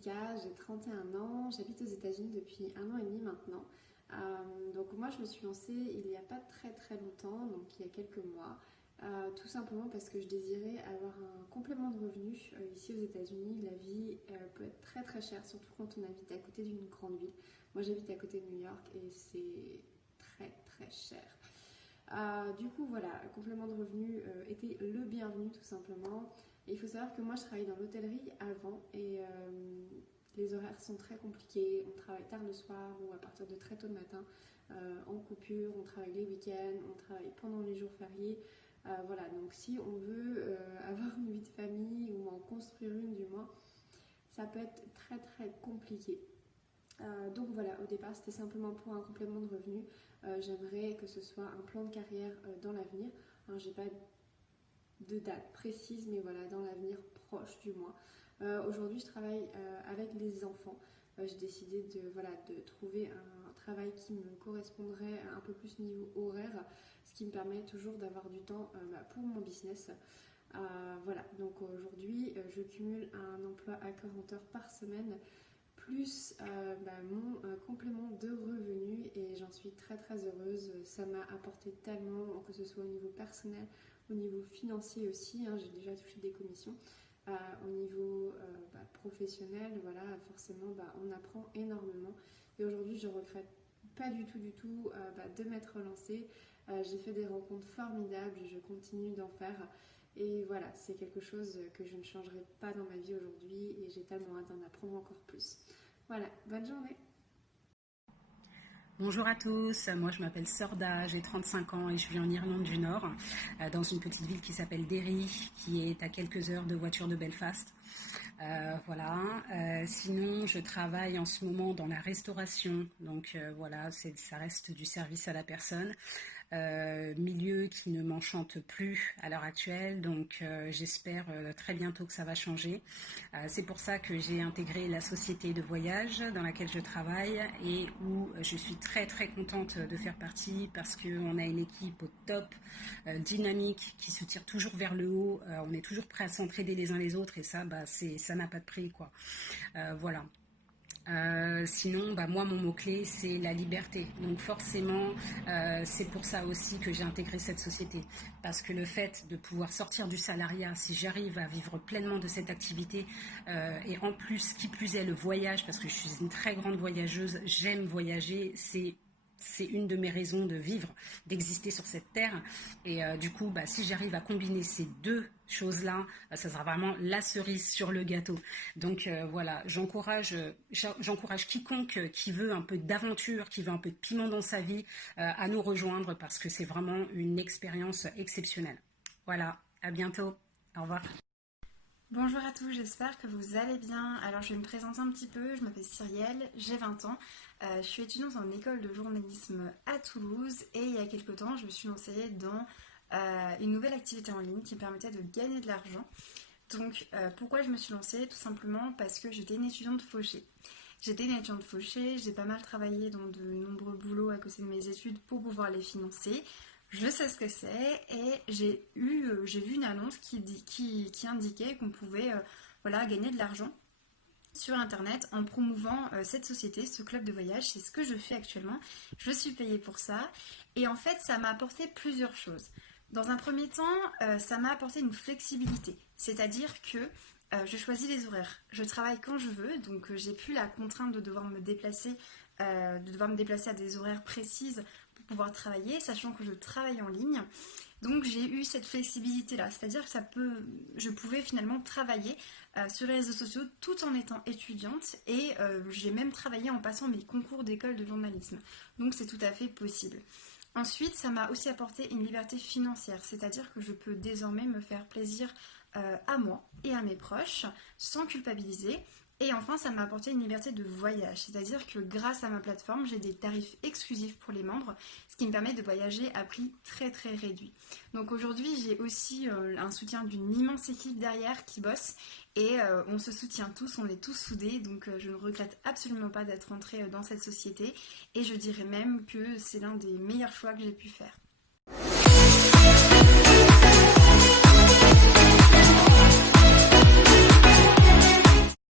Jessica, j'ai 31 ans, j'habite aux États-Unis depuis 1 an et demi maintenant. Donc moi je me suis lancée il n'y a pas très longtemps, donc il y a quelques mois, tout simplement parce que je désirais avoir un complément de revenus. Ici aux États-Unis, la vie peut être très chère, surtout quand on habite à côté d'une grande ville. Moi j'habite à côté de New York et c'est très cher. Du coup voilà, complément de revenus était le bienvenu tout simplement. Et il faut savoir que moi je travaillais dans l'hôtellerie avant et les horaires sont très compliqués. On travaille tard le soir ou à partir de très tôt le matin en coupure, on travaille les week-ends, on travaille pendant les jours fériés. Voilà, donc si on veut avoir une vie de famille ou en construire une du moins, ça peut être très compliqué. Donc voilà, au départ c'était simplement pour un complément de revenus. J'aimerais que ce soit un plan de carrière dans l'avenir. Hein, j'ai pas de date précise, mais voilà, dans l'avenir proche du moins. Aujourd'hui je travaille avec les enfants. J'ai décidé de trouver un travail qui me correspondrait un peu plus niveau horaire, ce qui me permet toujours d'avoir du temps pour mon business. Voilà, donc aujourd'hui je cumule un emploi à 40 heures par semaine plus mon complément de revenus et j'en suis très heureuse. Ça m'a apporté tellement, que ce soit au niveau personnel, au niveau financier aussi, hein, j'ai déjà touché des commissions. Au niveau professionnel, voilà, forcément on apprend énormément et aujourd'hui je regrette pas du tout de m'être lancée. J'ai fait des rencontres formidables, je continue d'en faire. Et voilà, c'est quelque chose que je ne changerai pas dans ma vie aujourd'hui et j'ai tellement hâte d'en apprendre encore plus. Voilà, bonne journée. Bonjour à tous, moi je m'appelle Sorda, j'ai 35 ans et je vis en Irlande du Nord, dans une petite ville qui s'appelle Derry, qui est à quelques heures de voiture de Belfast. Sinon, je travaille en ce moment dans la restauration, donc voilà, ça reste du service à la personne. Milieu qui ne m'enchante plus à l'heure actuelle, donc j'espère très bientôt que ça va changer. C'est pour ça que j'ai intégré la société de voyage dans laquelle je travaille et où je suis très contente de faire partie parce qu'on a une équipe au top, dynamique, qui se tire toujours vers le haut. On est toujours prêt à s'entraider les uns les autres et ça, ça n'a pas de prix, quoi. Voilà. Sinon, moi, mon mot-clé, c'est la liberté. Donc forcément, c'est pour ça aussi que j'ai intégré cette société. Parce que le fait de pouvoir sortir du salariat, si j'arrive à vivre pleinement de cette activité, et en plus, qui plus est, le voyage, parce que je suis une très grande voyageuse, j'aime voyager, c'est une de mes raisons de vivre, d'exister sur cette terre. Et du coup, si j'arrive à combiner ces deux choses-là, ça sera vraiment la cerise sur le gâteau. Donc voilà, j'encourage quiconque qui veut un peu d'aventure, qui veut un peu de piment dans sa vie, à nous rejoindre parce que c'est vraiment une expérience exceptionnelle. Voilà, à bientôt. Au revoir. Bonjour à tous, j'espère que vous allez bien. Alors je vais me présenter un petit peu, je m'appelle Cyrielle, j'ai 20 ans, je suis étudiante en école de journalisme à Toulouse et il y a quelques temps je me suis lancée dans une nouvelle activité en ligne qui me permettait de gagner de l'argent. Donc pourquoi je me suis lancée? Tout simplement parce que j'étais une étudiante fauchée. J'ai pas mal travaillé dans de nombreux boulots à côté de mes études pour pouvoir les financer. Je sais ce que c'est et j'ai vu une annonce qui indiquait qu'on pouvait gagner de l'argent sur internet en promouvant cette société, ce club de voyage. C'est ce que je fais actuellement. Je suis payée pour ça et en fait ça m'a apporté plusieurs choses. Dans un premier temps, ça m'a apporté une flexibilité, c'est-à-dire que je choisis les horaires. Je travaille quand je veux, donc j'ai plus la contrainte de devoir me déplacer à des horaires précises pour pouvoir travailler, sachant que je travaille en ligne. Donc j'ai eu cette flexibilité là, c'est-à-dire que je pouvais finalement travailler sur les réseaux sociaux tout en étant étudiante et j'ai même travaillé en passant mes concours d'école de journalisme. Donc c'est tout à fait possible. Ensuite, ça m'a aussi apporté une liberté financière, c'est-à-dire que je peux désormais me faire plaisir à moi et à mes proches sans culpabiliser. Et enfin, ça m'a apporté une liberté de voyage, c'est-à-dire que grâce à ma plateforme, j'ai des tarifs exclusifs pour les membres, ce qui me permet de voyager à prix très réduit. Donc aujourd'hui, j'ai aussi un soutien d'une immense équipe derrière qui bosse et on se soutient tous, on est tous soudés, donc je ne regrette absolument pas d'être entrée dans cette société et je dirais même que c'est l'un des meilleurs choix que j'ai pu faire.